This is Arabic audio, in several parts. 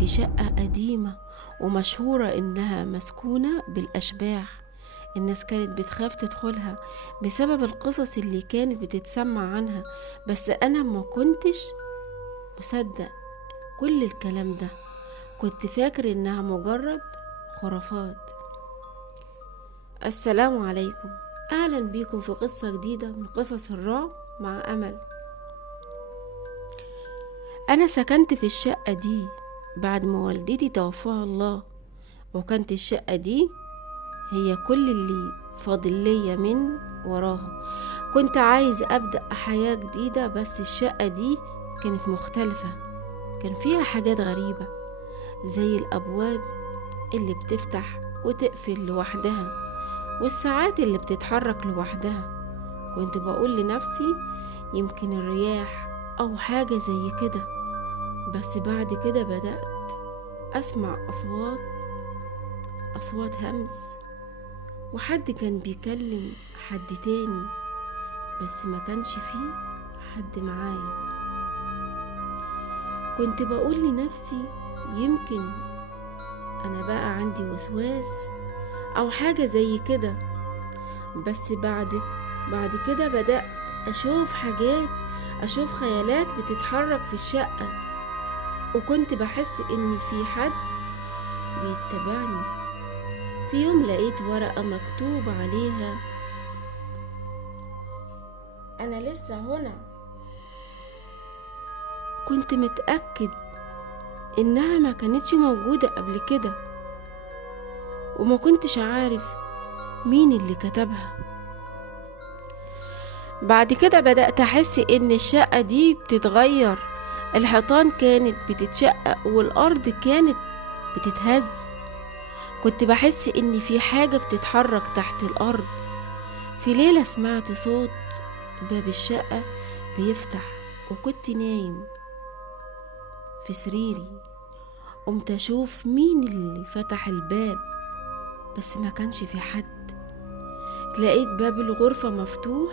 في شقة قديمة ومشهورة إنها مسكونة بالأشباح. الناس كانت بتخاف تدخلها بسبب القصص اللي كانت بتتسمع عنها، بس أنا ما كنتش مصدق كل الكلام ده. كنت فاكر إنها مجرد خرافات. السلام عليكم، أهلا بيكم في قصة جديدة من قصص الرعب مع أمل. أنا سكنت في الشقة دي بعد ما والدتي توفاها الله، وكانت الشقة دي هي كل اللي فاضل ليا من وراها. كنت عايز أبدأ حياة جديدة، بس الشقة دي كانت مختلفة. كان فيها حاجات غريبة زي الأبواب اللي بتفتح وتقفل لوحدها، والساعات اللي بتتحرك لوحدها. كنت بقول لنفسي يمكن الرياح أو حاجة زي كده، بس بعد كده بدأت أسمع أصوات همس، وحد كان بيكلم حد تاني، بس ما كانش فيه حد معايا. كنت بقول لنفسي يمكن أنا بقى عندي وسواس أو حاجة زي كده. بس بعد كده بدأت أشوف خيالات بتتحرك في الشقة، وكنت بحس إن في حد بيتبعني. في يوم لقيت ورقة مكتوب عليها: أنا لسه هنا. كنت متأكد إنها ما كانتش موجودة قبل كده، وما كنتش عارف مين اللي كتبها. بعد كده بدأت أحس إن الشقة دي بتتغير. الحيطان كانت بتتشقق والأرض كانت بتتهز. كنت بحس إن في حاجة بتتحرك تحت الأرض. في ليلة سمعت صوت باب الشقة بيفتح، وكنت نايم في سريري. قمت أشوف مين اللي فتح الباب، بس ما كانش في حد. لقيت باب الغرفة مفتوح،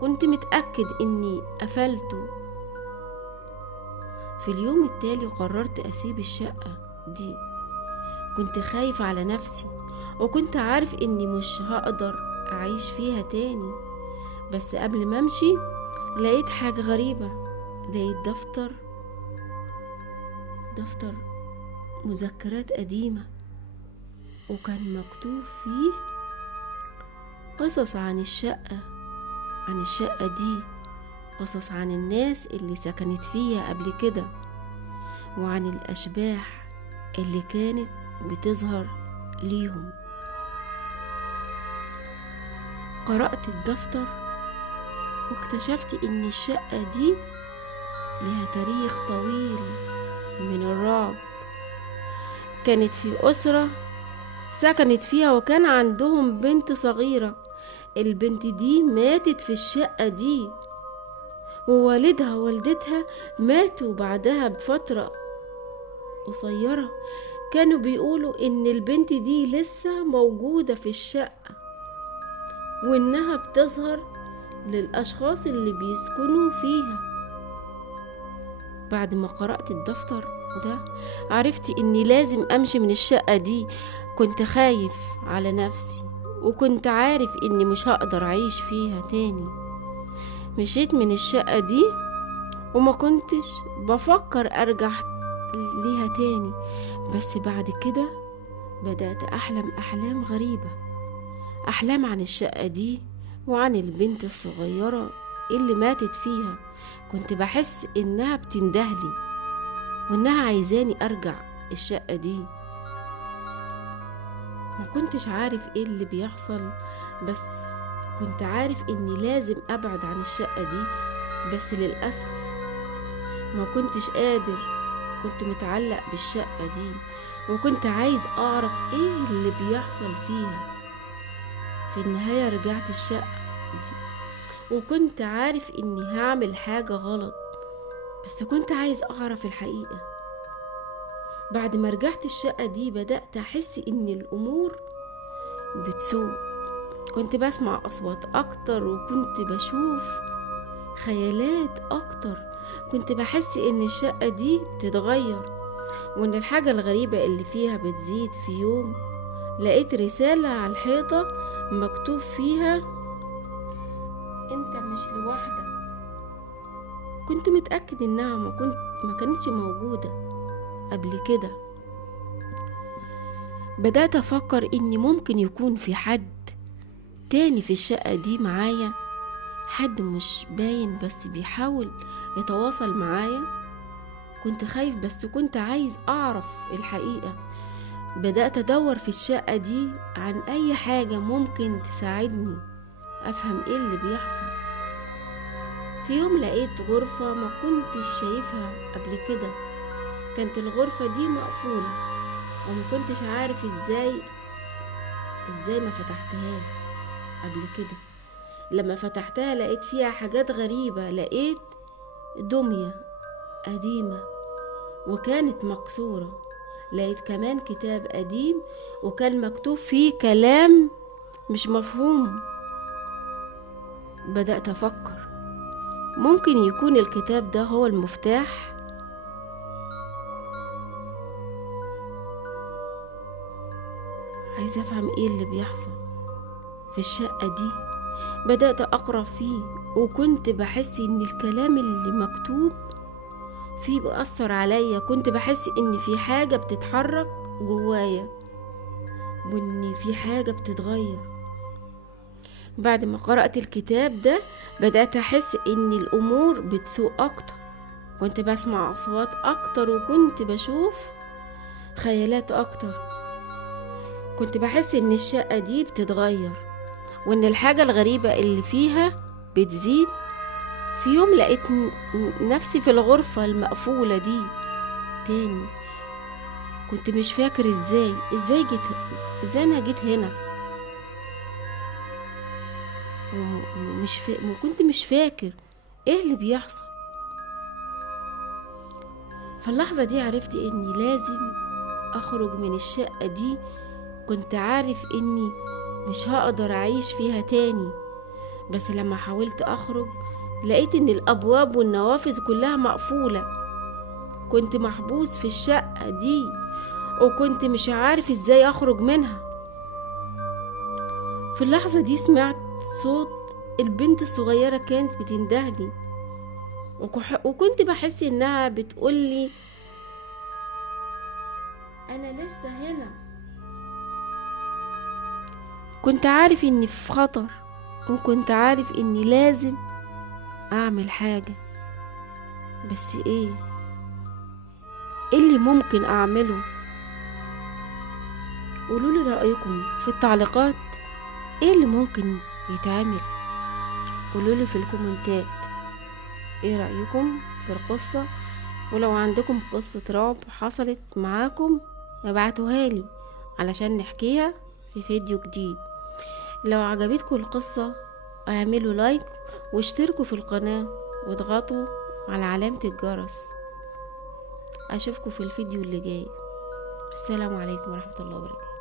كنت متأكد إني قفلته. في اليوم التالي قررت أسيب الشقة دي. كنت خايف على نفسي، وكنت عارف إني مش هقدر أعيش فيها تاني. بس قبل ما أمشي لقيت حاجة غريبة. لقيت دفتر مذكرات قديمة، وكان مكتوب فيه قصص عن الشقة دي، قصص عن الناس اللي سكنت فيها قبل كده، وعن الأشباح اللي كانت بتظهر ليهم. قرأت الدفتر واكتشفت إن الشقة دي لها تاريخ طويل من الرعب. كانت في أسرة سكنت فيها، وكان عندهم بنت صغيرة. البنت دي ماتت في الشقة دي، ووالدها ووالدتها ماتوا بعدها بفترة قصيرة. كانوا بيقولوا إن البنت دي لسه موجودة في الشقة، وإنها بتظهر للأشخاص اللي بيسكنوا فيها. بعد ما قرأت الدفتر ده عرفت إني لازم أمشي من الشقة دي. كنت خايف على نفسي، وكنت عارف إني مش هقدر أعيش فيها تاني. مشيت من الشقة دي، وما كنتش بفكر أرجع ليها تاني. بس بعد كده بدأت أحلم أحلام غريبة، أحلام عن الشقة دي وعن البنت الصغيرة اللي ماتت فيها. كنت بحس إنها بتندهلي، وإنها عايزاني أرجع الشقة دي. ما كنتش عارف إيه اللي بيحصل، بس كنت عارف إني لازم أبعد عن الشقة دي. بس للأسف ما كنتش قادر. كنت متعلق بالشقة دي، وكنت عايز أعرف إيه اللي بيحصل فيها. في النهاية رجعت الشقة دي، وكنت عارف إني هعمل حاجة غلط، بس كنت عايز أعرف الحقيقة. بعد ما رجعت الشقة دي بدأت أحس إن الأمور بتسوء. كنت بسمع أصوات أكتر، وكنت بشوف خيالات أكتر. كنت بحس ان الشقة دي بتتغير وان الحاجة الغريبة اللي فيها بتزيد. في يوم لقيت رسالة على الحيطة مكتوب فيها انت مش لوحدك. كنت متأكد انها ما كانتش موجودة قبل كده. بدأت افكر ان ممكن يكون في حد تاني في الشقة دي معايا، حد مش باين بس بيحاول يتواصل معايا. كنت خايف بس كنت عايز اعرف الحقيقة. بدأت ادور في الشقة دي عن اي حاجة ممكن تساعدني افهم ايه اللي بيحصل. في يوم لقيت غرفة ما كنتش شايفها قبل كده. كانت الغرفة دي مقفولة وما كنتش عارف ازاي ما فتحتهاش قبل كده. لما فتحتها لقيت فيها حاجات غريبة. لقيت دمية قديمة وكانت مكسورة. لقيت كمان كتاب قديم وكان مكتوب فيه كلام مش مفهوم. بدأت أفكر ممكن يكون الكتاب ده هو المفتاح. عايزة أفهم إيه اللي بيحصل في الشقة دي. بدأت أقرأ فيه وكنت بحس إن الكلام اللي مكتوب فيه بأثر عليا. كنت بحس إن في حاجة بتتحرك جوايا وإن في حاجة بتتغير. بعد ما قرأت الكتاب ده بدأت أحس إن الأمور بتسوء أكتر. كنت بسمع أصوات أكتر وكنت بشوف خيالات أكتر. كنت بحس إن الشقة دي بتتغير وإن الحاجة الغريبة اللي فيها بتزيد. في يوم لقيت نفسي في الغرفة المقفولة دي تاني. كنت مش فاكر ازاي انا جيت هنا. كنت مش فاكر ايه اللي بيحصل. في اللحظة دي عرفت اني لازم اخرج من الشقة دي. كنت عارف اني مش هقدر اعيش فيها تاني، بس لما حاولت اخرج لقيت ان الابواب والنوافذ كلها مقفولة. كنت محبوس في الشقة دي وكنت مش عارف ازاي اخرج منها. في اللحظة دي سمعت صوت البنت الصغيرة كانت بتندهلي وكنت بحس انها بتقولي انا لسه هنا. كنت عارف اني في خطر وكنت عارف اني لازم اعمل حاجة، بس ايه اللي ممكن اعمله؟ قولولي رأيكم في التعليقات. ايه اللي ممكن يتعمل؟ قولولي في الكومنتات ايه رأيكم في القصة. ولو عندكم قصة رعب حصلت معاكم ابعتوها لي علشان نحكيها في فيديو جديد. لو عجبتكم القصة اعملوا لايك واشتركوا في القناة واضغطوا على علامة الجرس. اشوفكم في الفيديو اللي جاي. السلام عليكم ورحمة الله وبركاته.